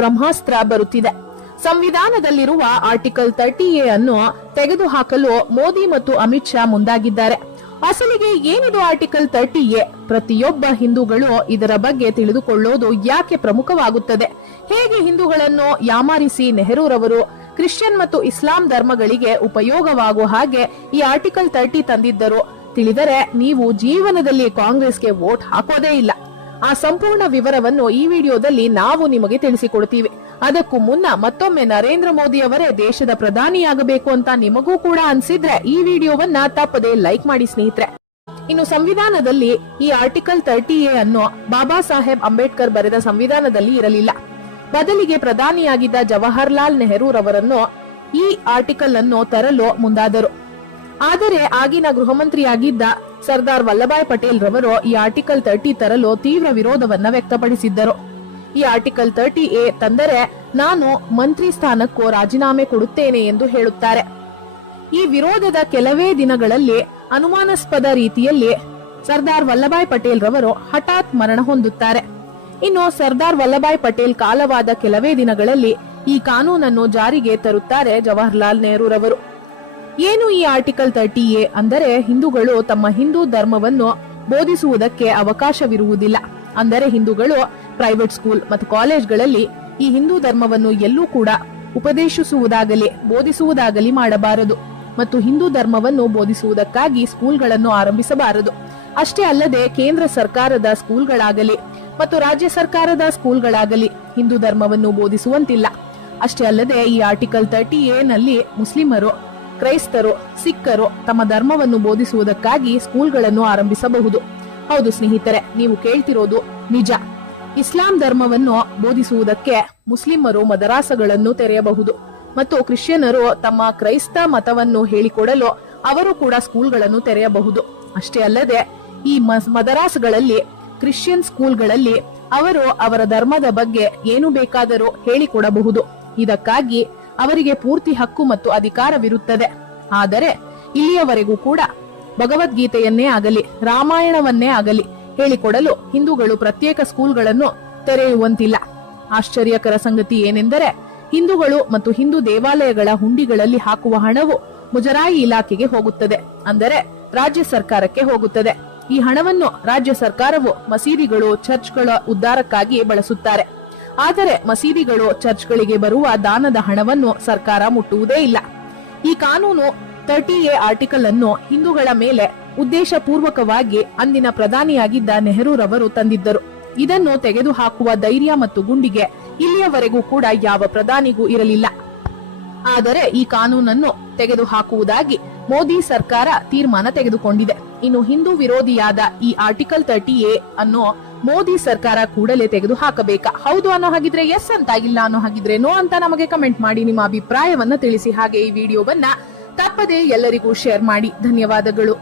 ಬ್ರಹ್ಮಾಸ್ತ್ರ ಬರುತ್ತಿದೆ. ಸಂವಿಧಾನದಲ್ಲಿರುವ article 30A ಅನ್ನು ತೆಗೆದುಹಾಕಲು ಮೋದಿ ಮತ್ತು ಅಮಿತ್ ಶಾ ಮುಂದಾಗಿದ್ದಾರೆ. ಅಸಲಿಗೆ ಏನಿದು ಆರ್ಟಿಕಲ್ 30A? ಪ್ರತಿಯೊಬ್ಬ ಹಿಂದೂಗಳು ಇದರ ಬಗ್ಗೆ ತಿಳಿದುಕೊಳ್ಳೋದು ಯಾಕೆ ಪ್ರಮುಖವಾಗುತ್ತದೆ? ಹೇಗೆ ಹಿಂದೂಗಳನ್ನು ಯಾಮಾರಿಸಿ ನೆಹರೂರವರು ಕ್ರಿಶ್ಚಿಯನ್ ಮತ್ತು ಇಸ್ಲಾಂ ಧರ್ಮಗಳಿಗೆ ಉಪಯೋಗವಾಗುವ ಹಾಗೆ ಈ ಆರ್ಟಿಕಲ್ 30 ತಂದಿದ್ದರು ತಿಳಿದರೆ ನೀವು ಜೀವನದಲ್ಲಿ ಕಾಂಗ್ರೆಸ್ಗೆ ವೋಟ್ ಹಾಕೋದೇ ಇಲ್ಲ. ಆ ಸಂಪೂರ್ಣ ವಿವರವನ್ನು ಈ ವಿಡಿಯೋದಲ್ಲಿ ನಾವು ನಿಮಗೆ ತಿಳಿಸಿಕೊಡ್ತೀವಿ. ಅದಕ್ಕೂ ಮುನ್ನ ಮತ್ತೊಮ್ಮೆ ನರೇಂದ್ರ ಮೋದಿ ಅವರೇ ದೇಶದ ಪ್ರಧಾನಿಯಾಗಬೇಕು ಅಂತ ನಿಮಗೂ ಕೂಡ ಅನ್ಸಿದ್ರೆ ಈ ವಿಡಿಯೋವನ್ನ ತಪ್ಪದೆ ಲೈಕ್ ಮಾಡಿ ಸ್ನೇಹಿತರೆ. ಇನ್ನು ಸಂವಿಧಾನದಲ್ಲಿ ಈ ಆರ್ಟಿಕಲ್ 30A ಅನ್ನು ಬಾಬಾ ಸಾಹೇಬ್ ಅಂಬೇಡ್ಕರ್ ಬರೆದ ಸಂವಿಧಾನದಲ್ಲಿ ಇರಲಿಲ್ಲ. ಬದಲಿಗೆ ಪ್ರಧಾನಿಯಾಗಿದ್ದ ಜವಾಹರ್ಲಾಲ್ ನೆಹರೂರವರನ್ನು ಈ ಆರ್ಟಿಕಲ್ ಅನ್ನು ತರಲು ಮುಂದಾದರು. ಆದರೆ ಆಗಿನ ಗೃಹ ಮಂತ್ರಿಯಾಗಿದ್ದ ಸರ್ದಾರ್ ವಲ್ಲಭಾಯ್ ಪಟೇಲ್ ರವರು ಈ ಆರ್ಟಿಕಲ್ 30 ತರಲು ತೀವ್ರ ವಿರೋಧವನ್ನ ವ್ಯಕ್ತಪಡಿಸಿದ್ದರು. ಈ ಆರ್ಟಿಕಲ್ 30A ತಂದರೆ ನಾನು ಮಂತ್ರಿ ಸ್ಥಾನಕ್ಕೂ ರಾಜೀನಾಮೆ ಕೊಡುತ್ತೇನೆ ಎಂದು ಹೇಳುತ್ತಾರೆ. ಈ ವಿರೋಧದ ಕೆಲವೇ ದಿನಗಳಲ್ಲಿ ಅನುಮಾನಾಸ್ಪದ ರೀತಿಯಲ್ಲಿ ಸರ್ದಾರ್ ವಲ್ಲಭಾಯ್ ಪಟೇಲ್ ರವರು ಹಠಾತ್ ಮರಣ ಹೊಂದುತ್ತಾರೆ. ಇನ್ನು ಸರ್ದಾರ್ ವಲ್ಲಭಾಯ್ ಪಟೇಲ್ ಕಾಲವಾದ ಕೆಲವೇ ದಿನಗಳಲ್ಲಿ ಈ ಕಾನೂನನ್ನು ಜಾರಿಗೆ ತರುತ್ತಾರೆ ಜವಾಹರ್ಲಾಲ್ ನೆಹರೂರವರು. ಏನು ಈ ಆರ್ಟಿಕಲ್ 30A ಅಂದರೆ ಹಿಂದೂಗಳು ತಮ್ಮ ಹಿಂದೂ ಧರ್ಮವನ್ನು ಬೋಧಿಸುವುದಕ್ಕೆ ಅವಕಾಶವಿರುವುದಿಲ್ಲ. ಅಂದರೆ ಹಿಂದೂಗಳು ಪ್ರೈವೇಟ್ ಸ್ಕೂಲ್ ಮತ್ತು ಕಾಲೇಜ್ಗಳಲ್ಲಿ ಈ ಹಿಂದೂ ಧರ್ಮವನ್ನು ಎಲ್ಲೂ ಕೂಡ ಉಪದೇಶಿಸುವುದಾಗಲಿ ಬೋಧಿಸುವುದಾಗಲಿ ಮಾಡಬಾರದು ಮತ್ತು ಹಿಂದೂ ಧರ್ಮವನ್ನು ಬೋಧಿಸುವುದಕ್ಕಾಗಿ ಸ್ಕೂಲ್ಗಳನ್ನು ಆರಂಭಿಸಬಾರದು. ಅಷ್ಟೇ ಅಲ್ಲದೆ ಕೇಂದ್ರ ಸರ್ಕಾರದ ಸ್ಕೂಲ್ಗಳಾಗಲಿ ಮತ್ತು ರಾಜ್ಯ ಸರ್ಕಾರದ ಸ್ಕೂಲ್ಗಳಾಗಲಿ ಹಿಂದೂ ಧರ್ಮವನ್ನು ಬೋಧಿಸುವಂತಿಲ್ಲ. ಅಷ್ಟೇ ಅಲ್ಲದೆ ಈ ಆರ್ಟಿಕಲ್ 30A ನಲ್ಲಿ ಮುಸ್ಲಿಮರು, ಕ್ರೈಸ್ತರು, ಸಿಖ್ಖರು ತಮ್ಮ ಧರ್ಮವನ್ನು ಬೋಧಿಸುವುದಕ್ಕಾಗಿ ಸ್ಕೂಲ್ಗಳನ್ನು ಆರಂಭಿಸಬಹುದು. ಹೌದು ಸ್ನೇಹಿತರೆ, ನೀವು ಕೇಳ್ತಿರೋದು ನಿಜ. ಇಸ್ಲಾಂ ಧರ್ಮವನ್ನು ಬೋಧಿಸುವುದಕ್ಕೆ ಮುಸ್ಲಿಮರು ಮದರಾಸಗಳನ್ನು ತೆರೆಯಬಹುದು ಮತ್ತು ಕ್ರಿಶ್ಚಿಯನರು ತಮ್ಮ ಕ್ರೈಸ್ತ ಮತವನ್ನು ಹೇಳಿಕೊಡಲು ಅವರು ಕೂಡ ಸ್ಕೂಲ್ಗಳನ್ನು ತೆರೆಯಬಹುದು. ಅಷ್ಟೇ ಅಲ್ಲದೆ ಈ ಮದರಾಸಗಳಲ್ಲಿ ಕ್ರಿಶ್ಚಿಯನ್ ಸ್ಕೂಲ್ಗಳಲ್ಲಿ ಅವರು ಅವರ ಧರ್ಮದ ಬಗ್ಗೆ ಏನು ಬೇಕಾದರೂ ಹೇಳಿಕೊಡಬಹುದು. ಇದಕ್ಕಾಗಿ ಅವರಿಗೆ ಪೂರ್ತಿ ಹಕ್ಕು ಮತ್ತು ಅಧಿಕಾರವಿರುತ್ತದೆ. ಆದರೆ ಇಲ್ಲಿಯವರೆಗೂ ಕೂಡ ಭಗವದ್ಗೀತೆಯನ್ನೇ ಆಗಲಿ ರಾಮಾಯಣವನ್ನೇ ಆಗಲಿ ಹೇಳಿಕೊಡಲು ಹಿಂದೂಗಳು ಪ್ರತ್ಯೇಕ ಸ್ಕೂಲ್ಗಳನ್ನು ತೆರೆಯುವಂತಿಲ್ಲ. ಆಶ್ಚರ್ಯಕರ ಸಂಗತಿ ಏನೆಂದರೆ ಹಿಂದೂಗಳು ಮತ್ತು ಹಿಂದೂ ದೇವಾಲಯಗಳ ಹುಂಡಿಗಳಲ್ಲಿ ಹಾಕುವ ಹಣವು ಮುಜರಾಯಿ ಇಲಾಖೆಗೆ ಹೋಗುತ್ತದೆ, ಅಂದರೆ ರಾಜ್ಯ ಸರ್ಕಾರಕ್ಕೆ ಹೋಗುತ್ತದೆ. ಈ ಹಣವನ್ನು ರಾಜ್ಯ ಸರ್ಕಾರವು ಮಸೀದಿಗಳು, ಚರ್ಚ್ಗಳ ಉದ್ಧಾರಕ್ಕಾಗಿ ಬಳಸುತ್ತಾರೆ. ಆದರೆ ಮಸೀದಿಗಳು, ಚರ್ಚ್ಗಳಿಗೆ ಬರುವ ದಾನದ ಹಣವನ್ನು ಸರ್ಕಾರ ಮುಟ್ಟುವುದೇ ಇಲ್ಲ. ಈ ಕಾನೂನು 30A ಆರ್ಟಿಕಲ್ ಅನ್ನು ಹಿಂದೂಗಳ ಮೇಲೆ ಉದ್ದೇಶ ಪೂರ್ವಕವಾಗಿ ಅಂದಿನ ಪ್ರಧಾನಿಯಾಗಿದ್ದ ನೆಹರೂರವರು ತಂದಿದ್ದರು. ಇದನ್ನು ತೆಗೆದುಹಾಕುವ ಧೈರ್ಯ ಮತ್ತು ಗುಂಡಿಗೆ ಇಲ್ಲಿಯವರೆಗೂ ಕೂಡ ಯಾವ ಪ್ರಧಾನಿಗೂ ಇರಲಿಲ್ಲ. ಆದರೆ ಈ ಕಾನೂನನ್ನು ತೆಗೆದುಹಾಕುವುದಾಗಿ ಮೋದಿ ಸರ್ಕಾರ ತೀರ್ಮಾನ ತೆಗೆದುಕೊಂಡಿದೆ. ಇನ್ನು ಹಿಂದೂ ವಿರೋಧಿಯಾದ ಈ ಆರ್ಟಿಕಲ್ 30A ಅನ್ನು ಮೋದಿ ಸರ್ಕಾರ ಕೂಡಲೇ ತೆಗೆದು ಹಾಕಬೇಕಾ? ಹೌದು ಅನ್ನೋ ಹಾಗಿದ್ರೆ ಎಸ್ ಅಂತ, ಇಲ್ಲ ಅನ್ನೋ ಹಾಗಿದ್ರೆ ನೋ ಅಂತ ನಮಗೆ ಕಮೆಂಟ್ ಮಾಡಿ ನಿಮ್ಮ ಅಭಿಪ್ರಾಯವನ್ನ ತಿಳಿಸಿ. ಹಾಗೆ ಈ ವಿಡಿಯೋವನ್ನ ತಪ್ಪದೆ ಎಲ್ಲರಿಗೂ ಶೇರ್ ಮಾಡಿ. ಧನ್ಯವಾದಗಳು.